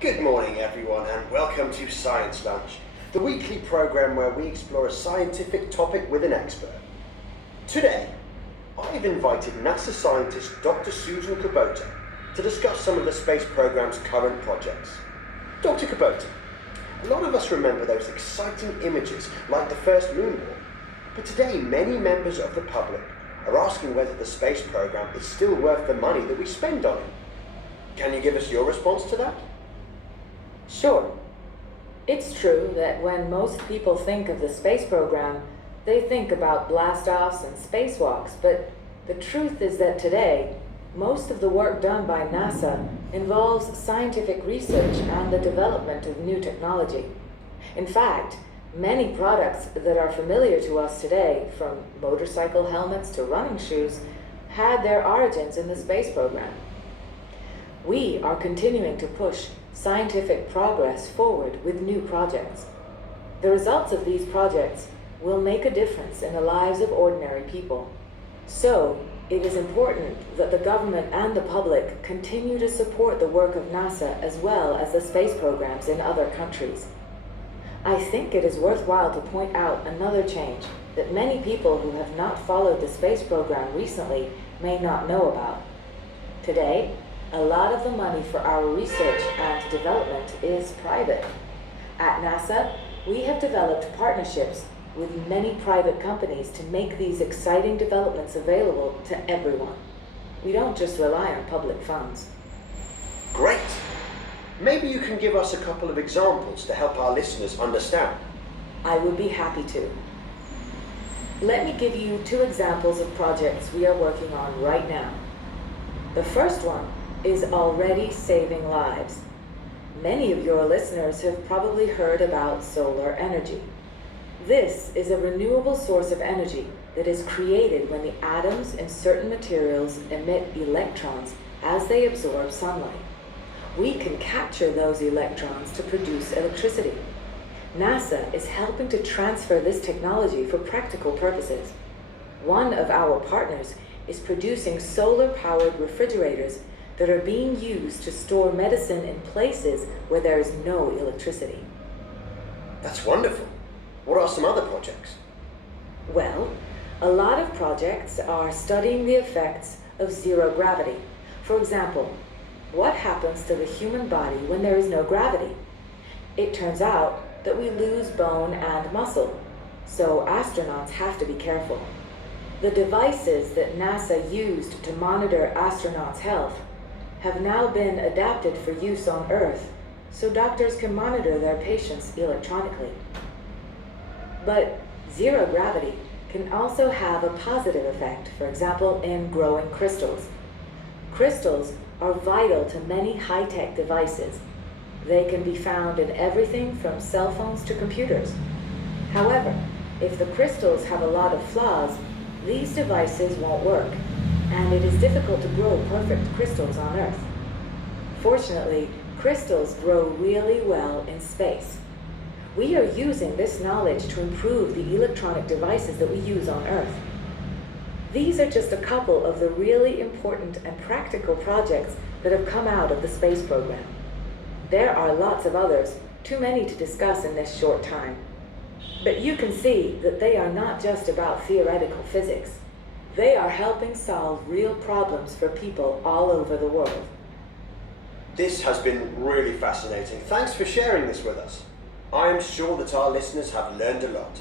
Good morning, everyone, and welcome to Science Lunch, the weekly program where we explore a scientific topic with an expert. Today, I've invited NASA scientist Dr. Susan Kubota to discuss some of the space program's current projects. Dr. Kubota, a lot of us remember those exciting images like the first moonwalk, but today many members of the public are asking whether the space program is still worth the money that we spend on it. Can you give us your response to that? Sure. It's true that when most people think of the space program, they think about blastoffs and spacewalks, but the truth is that today, most of the work done by NASA involves scientific research and the development of new technology. In fact, many products that are familiar to us today, from motorcycle helmets to running shoes, had their origins in the space program. We are continuing to push scientific progress forward with new projects. The results of these projects will make a difference in the lives of ordinary people. So, it is important that the government and the public continue to support the work of NASA as well as the space programs in other countries. I think it is worthwhile to point out another change that many people who have not followed the space program recently may not know about. Today, a lot of the money for our research and development is private. At NASA, we have developed partnerships with many private companies to make these exciting developments available to everyone. We don't just rely on public funds. Great! Maybe you can give us a couple of examples to help our listeners understand. I would be happy to. Let me give you 2 examples of projects we are working on right now. The first one is already saving lives. Many of your listeners have probably heard about solar energy. This is a renewable source of energy that is created when the atoms in certain materials emit electrons as they absorb sunlight. We can capture those electrons to produce electricity. NASA is helping to transfer this technology for practical purposes. One of our partners is producing solar-powered refrigerators that are being used to store medicine in places where there is no electricity. That's wonderful. What are some other projects? Well, a lot of projects are studying the effects of zero gravity. For example, what happens to the human body when there is no gravity? It turns out that we lose bone and muscle, so astronauts have to be careful. The devices that NASA used to monitor astronauts' health have now been adapted for use on Earth, so doctors can monitor their patients electronically. But zero gravity can also have a positive effect, for example, in growing crystals. Crystals are vital to many high-tech devices. They can be found in everything from cell phones to computers. However, if the crystals have a lot of flaws, these devices won't work, and it is difficult to grow perfect crystals on Earth. Fortunately, crystals grow really well in space. We are using this knowledge to improve the electronic devices that we use on Earth. These are just a couple of the really important and practical projects that have come out of the space program. There are lots of others, too many to discuss in this short time. But you can see that they are not just about theoretical physics. They are helping solve real problems for people all over the world. This has been really fascinating. Thanks for sharing this with us. I am sure that our listeners have learned a lot.